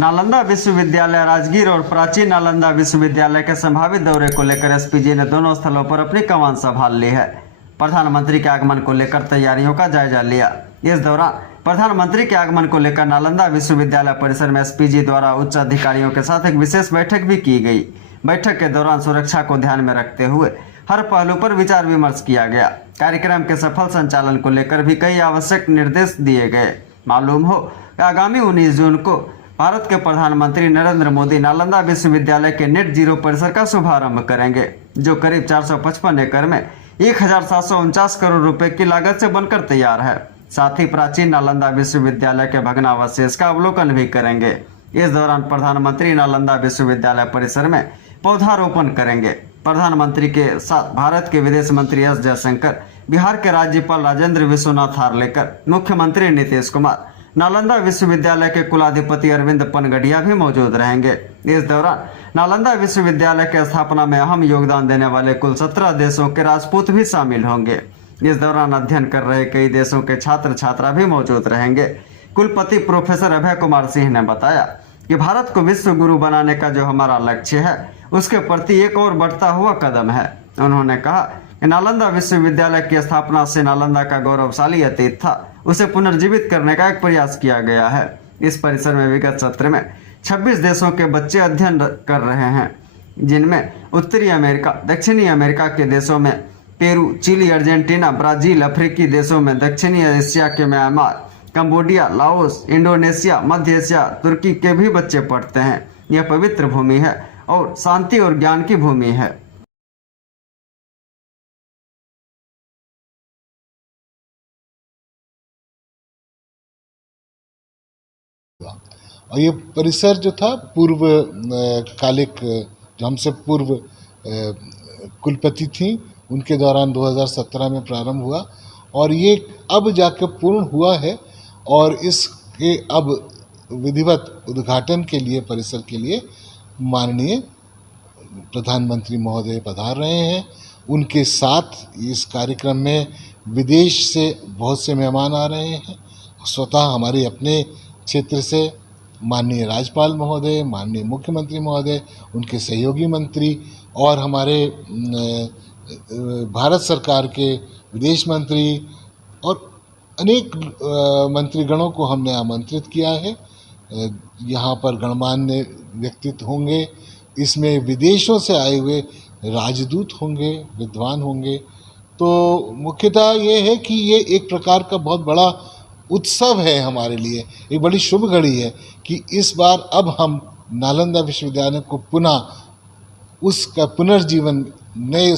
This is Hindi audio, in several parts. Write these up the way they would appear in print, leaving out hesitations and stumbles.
नालंदा विश्वविद्यालय राजगीर और प्राचीन नालंदा विश्वविद्यालय के संभावित दौरे को लेकर एसपीजी ने दोनों स्थलों पर अपनी कमान संभाल ली है। प्रधानमंत्री के आगमन को लेकर तैयारियों का जायजा लिया। इस दौरान प्रधानमंत्री के आगमन को लेकर नालंदा विश्वविद्यालय परिसर में एसपीजी द्वारा उच्च अधिकारियों के साथ एक विशेष बैठक भी की गई। बैठक के दौरान सुरक्षा को ध्यान में रखते हुए हर पहलू पर विचार विमर्श किया गया। कार्यक्रम के सफल संचालन को लेकर भी कई आवश्यक निर्देश दिए गए। मालूम हो कि आगामी 19 जून को भारत के प्रधानमंत्री नरेंद्र मोदी नालंदा विश्वविद्यालय के नेट जीरो परिसर का शुभारंभ करेंगे, जो करीब 455 एकड़ में 1749 करोड़ रुपए की लागत से बनकर तैयार है। साथ ही प्राचीन नालंदा विश्वविद्यालय के भग्नावशेष का अवलोकन भी करेंगे। इस दौरान प्रधानमंत्री नालंदा विश्वविद्यालय परिसर में पौधारोपण करेंगे। प्रधानमंत्री के साथ भारत के विदेश मंत्री एस जयशंकर, बिहार के राज्यपाल राजेंद्र विश्वनाथ हार्लेकर, मुख्यमंत्री नीतीश कुमार, नालंदा विश्वविद्यालय के कुलाधिपति अरविंद पनगडिया भी मौजूद रहेंगे। इस दौरान नालंदा विश्वविद्यालय के स्थापना में अहम योगदान देने वाले कुल 17 देशों के राजपूत भी शामिल होंगे। इस दौरान अध्ययन कर रहे कई देशों के छात्र छात्रा भी मौजूद रहेंगे। कुलपति प्रोफेसर अभय कुमार सिंह ने बताया कि भारत को विश्व गुरु बनाने का जो हमारा लक्ष्य है, उसके प्रति एक और बढ़ता हुआ कदम है। उन्होंने कहा कि नालंदा विश्वविद्यालय की स्थापना से नालंदा का गौरवशाली अतीत था, उसे पुनर्जीवित करने का एक प्रयास किया गया है। इस परिसर में विगत सत्र में 26 देशों के बच्चे अध्ययन कर रहे हैं, जिनमें उत्तरी अमेरिका, दक्षिणी अमेरिका के देशों में पेरू, चिली, अर्जेंटीना, ब्राजील, अफ्रीकी देशों में दक्षिणी एशिया के म्यांमार, कंबोडिया, लाओस, इंडोनेशिया, मध्य एशिया, तुर्की के भी बच्चे पढ़ते हैं। यह पवित्र भूमि है और शांति और ज्ञान की भूमि है। और ये परिसर जो था पूर्व कालिक, जो हमसे पूर्व कुलपति थी, उनके दौरान 2017 में प्रारंभ हुआ और ये अब जाकर पूर्ण हुआ है। और इसके अब विधिवत उद्घाटन के लिए, परिसर के लिए माननीय प्रधानमंत्री महोदय पधार रहे हैं। उनके साथ इस कार्यक्रम में विदेश से बहुत से मेहमान आ रहे हैं। स्वतः हमारे अपने क्षेत्र से माननीय राज्यपाल महोदय, माननीय मुख्यमंत्री महोदय, उनके सहयोगी मंत्री और हमारे भारत सरकार के विदेश मंत्री और अनेक मंत्रीगणों को हमने आमंत्रित किया है। यहाँ पर गणमान्य व्यक्तित्व होंगे, इसमें विदेशों से आए हुए राजदूत होंगे, विद्वान होंगे। तो मुख्यतः ये है कि ये एक प्रकार का बहुत बड़ा उत्सव है हमारे लिए, एक बड़ी शुभ घड़ी है कि इस बार अब हम नालंदा विश्वविद्यालय को पुनः उसका पुनर्जीवन नए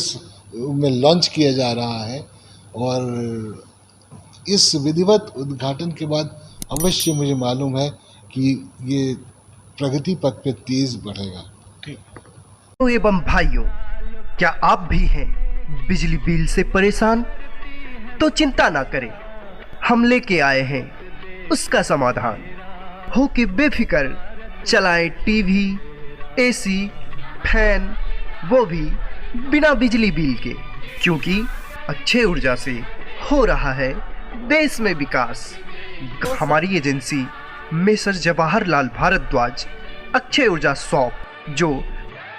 में लॉन्च किया जा रहा है। और इस विधिवत उद्घाटन के बाद अवश्य मुझे मालूम है कि ये प्रगति पथ पे तेज बढ़ेगा। तो एवं भाइयों, क्या आप भी हैं बिजली बिल से परेशान? तो चिंता ना करें, हम लेके आए हैं उसका समाधान। हो कि बेफिक्र चलाएं टीवी, एसी, फैन, वो भी बिना बिजली बिल के, क्योंकि अक्षय ऊर्जा से हो रहा है देश में विकास। हमारी एजेंसी मेसर जवाहरलाल भारद्वाज अक्षय ऊर्जा शॉप, जो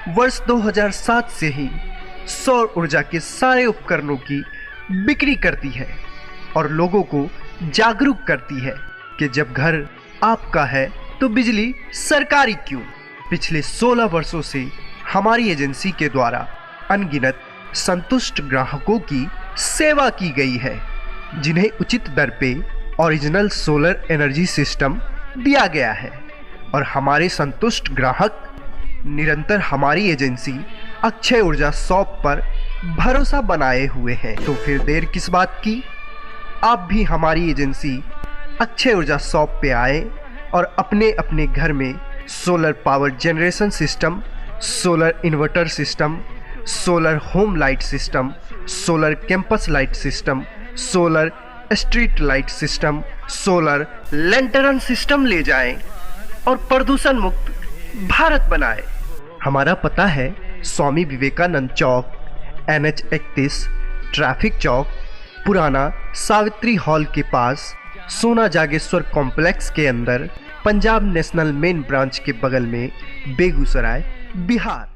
वर्ष 2007 से ही सौर ऊर्जा के सारे उपकरणों की बिक्री करती है और लोगों को जागरूक करती है कि जब घर आपका है तो बिजली सरकारी क्यों। पिछले 16 वर्षों से हमारी एजेंसी के द्वारा अनगिनत संतुष्ट ग्राहकों की सेवा की गई है, जिन्हें उचित दर पे ओरिजिनल सोलर एनर्जी सिस्टम दिया गया है। और हमारे संतुष्ट ग्राहक निरंतर हमारी एजेंसी अक्षय ऊर्जा शॉप पर भरोसा बनाए हुए हैं। तो फिर देर किस बात की, आप भी हमारी एजेंसी अक्षय ऊर्जा शॉप पे आए और अपने अपने घर में solar power generation system, solar inverter system, solar home light system, solar campus light system, solar street light system, solar lantern system ले जाएं और प्रदूषण मुक्त भारत बनाएं। हमारा पता है स्वामी विवेकानंद चौक, NH 31, ट्रैफिक चौक, पुराना सावित्री हॉल के पास, सोना जागेश्वर कॉम्प्लेक्स के अंदर, पंजाब नेशनल मेन ब्रांच के बगल में, बेगूसराय, बिहार।